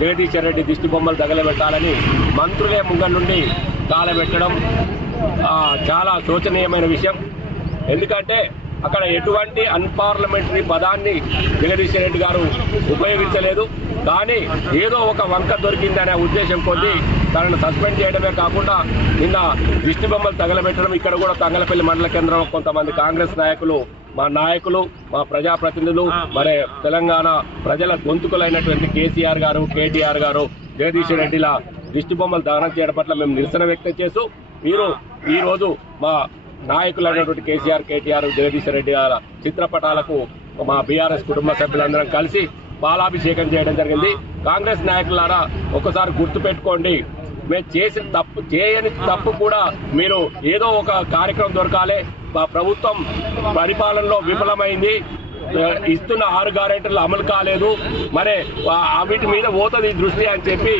జగదీశ్వర్ రెడ్డి దిష్టి బొమ్మలు తగలబెట్టాలని మంత్రులే ముంగ నుండి కాలబెట్టడం చాలా శోచనీయమైన విషయం. ఎందుకంటే అక్కడ ఎటువంటి అన్పార్లమెంటరీ పదాన్ని జగదీశ్వర్ రెడ్డి గారు ఉపయోగించలేదు. కానీ ఏదో ఒక వంక దొరికిందనే ఉద్దేశం కొద్దీ తనను సస్పెండ్ చేయడమే కాకుండా నిన్న దిష్టి బొమ్మలు తగలబెట్టడం. ఇక్కడ కూడా తంగలపల్లి మండల కేంద్రం కొంతమంది కాంగ్రెస్ నాయకులు, మా నాయకులు, మా ప్రజాప్రతినిధులు, మరి తెలంగాణ ప్రజల గొంతుకులైనటువంటి కేసీఆర్ గారు, కేటీఆర్ గారు జగదీశ్వర్ రెడ్డిల దిష్టి బొమ్మలు దహనం చేయడం పట్ల మేము నిరసన వ్యక్తం చేస్తూ ఈ రోజు మా నాయకులైనటువంటి కేసీఆర్, కేటీఆర్, జగదీశ్వర్ రెడ్డి గారి చిత్రపటాలకు మా బీఆర్ఎస్ కుటుంబ సభ్యులందరం కలిసి పాలాభిషేకం చేయడం జరిగింది. కాంగ్రెస్ నాయకులారా ఒకసారి గుర్తు పెట్టుకోండి, మేము చేసిన చేయని తప్పు కూడా మీరు ఏదో ఒక కార్యక్రమం దొరకాలి. ప్రభుత్వం పరిపాలనలో విఫలమైంది, ఇస్తున్న 6 గ్యారెంటీలు అమలు కాలేదు, మరి వీటి మీద పోతుంది దృష్టి అని చెప్పి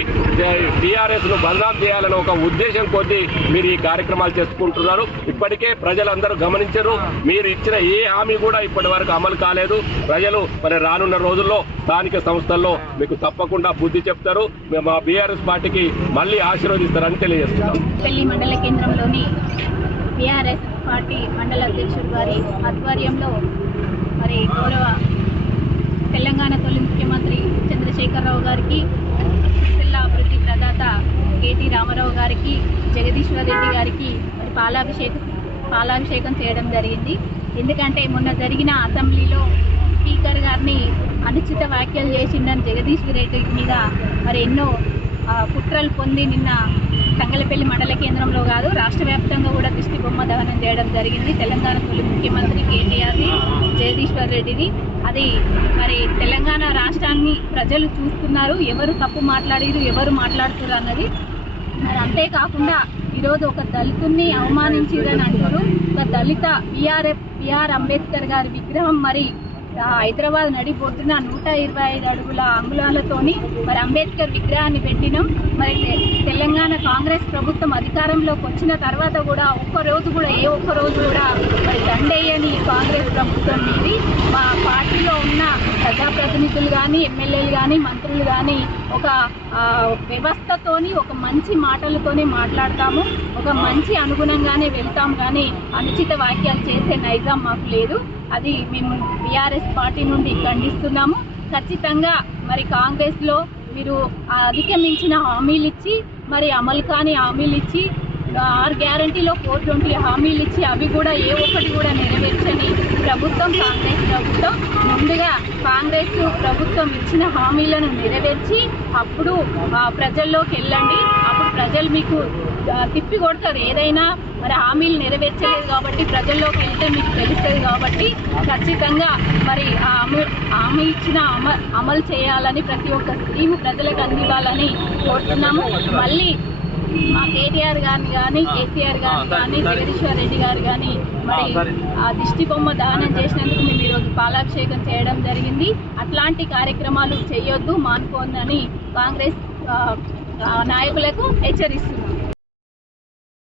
టీఆర్ఎస్ ను బదనాం చేయాలని ఒక ఉద్దేశం కొద్దీ మీరు ఈ కార్యక్రమాలు చేసుకుంటున్నారు. ఇప్పటికే ప్రజలందరూ గమనించారు. మీరు ఇచ్చిన ఏ హామీ కూడా ఇప్పటి వరకు అమలు కాలేదు. ప్రజలు మరి రానున్న రోజుల్లో స్థానిక సంస్థల్లో మీకు తప్పకుండా బుద్ధి చెప్తారు. మా బీఆర్ఎస్ పార్టీకి మళ్ళీ ఆశీర్వదిస్తారని తెలియజేస్తున్నాం. పెళ్లి మండల కేంద్రంలోని బీఆర్ఎస్ పార్టీ మండల అధ్యక్షుడు గారి ఆధ్వర్యంలో మరి గౌరవ తెలంగాణ తొలి ముఖ్యమంత్రి చంద్రశేఖరరావు గారికి, జిల్లా అభివృద్ధి ప్రదాత కేటీ రామారావు గారికి, జగదీశ్వర్ రెడ్డి గారికి మరి పాలాభిషేకం చేయడం జరిగింది. ఎందుకంటే మొన్న జరిగిన అసెంబ్లీలో స్పీకర్ గారిని అనుచిత వ్యాఖ్యలు చేసిందని జగదీశ్వర్ రెడ్డి మీద మరి ఎన్నో కుట్రలు పొంది నిన్న తంగలపల్లి మండల కేంద్రంలో కాదు రాష్ట్ర వ్యాప్తంగా కూడా దిష్టి బొమ్మ దహనం చేయడం జరిగింది. తెలంగాణ తొలి ముఖ్యమంత్రి కేటీఆర్ది, జగదీశ్వర్ రెడ్డిది. అది మరి తెలంగాణ రాష్ట్రాన్ని ప్రజలు చూస్తున్నారు, ఎవరు తప్పు మాట్లాడారు, ఎవరు మాట్లాడుతున్నారు అన్నది. మరి అంతేకాకుండా ఈరోజు ఒక దళితుల్ని అవమానించారని అంటారు. ఒక దళిత బిఆర్ అంబేద్కర్ గారి విగ్రహం మరి హైదరాబాద్ నడిపోతున్న 125 అడుగుల అంగుళాలతోని మరి అంబేద్కర్ విగ్రహాన్ని పెట్టినాం. మరి తెలంగాణ కాంగ్రెస్ ప్రభుత్వం అధికారంలోకి వచ్చిన తర్వాత కూడా ఏ ఒక్క రోజు కూడా మరి దండేయని కాంగ్రెస్ ప్రభుత్వం మీది. మా పార్టీలో ఉన్న ప్రజాప్రతినిధులు కానీ, ఎమ్మెల్యేలు కానీ, మంత్రులు కానీ ఒక వ్యవస్థతోని ఒక మంచి మాటలతోనే మాట్లాడతాము, ఒక మంచి అనుగుణంగానే వెళ్తాం. కానీ అనుచిత వ్యాఖ్యలు చేసే నైజం మాకు లేదు. అది మేము బీఆర్ఎస్ పార్టీ నుండి ఖండిస్తున్నాము. ఖచ్చితంగా మరి కాంగ్రెస్లో మీరు అధిగమించిన హామీలు ఇచ్చి మరి అమలు కాని హామీలు ఇచ్చి 6 గ్యారంటీలో 420 హామీలు ఇచ్చి అవి కూడా ఏ ఒక్కటి కూడా నెరవేర్చని ప్రభుత్వం కాంగ్రెస్ ప్రభుత్వం. ముందుగా కాంగ్రెస్ ప్రభుత్వం ఇచ్చిన హామీలను నెరవేర్చి అప్పుడు ప్రజల్లోకి వెళ్ళండి. అప్పుడు ప్రజలు మీకు తిప్పి కొడతారు. ఏదైనా మరి హామీలు నెరవేర్చలేదు కాబట్టి ప్రజల్లోకి వెళ్తే మీకు తెలుస్తుంది. కాబట్టి ఖచ్చితంగా మరి హామీ ఇచ్చిన అమలు చేయాలని, ప్రతి ఒక్క స్కీమ్ ప్రజలకు అందివ్వాలని కోరుతున్నాము. మళ్ళీ మా కేటీఆర్ గారిని కానీ, కేసీఆర్ గారిని కానీ, జగదీశ్వర్ రెడ్డి గారు కానీ మరి ఆ దిష్టి బొమ్మ దహనం చేసినందుకు మేము ఈరోజు పాలాభిషేకం చేయడం జరిగింది. అట్లాంటి కార్యక్రమాలు చేయొద్దు, మానుకోందని కాంగ్రెస్ నాయకులకు హెచ్చరిస్తున్నాం.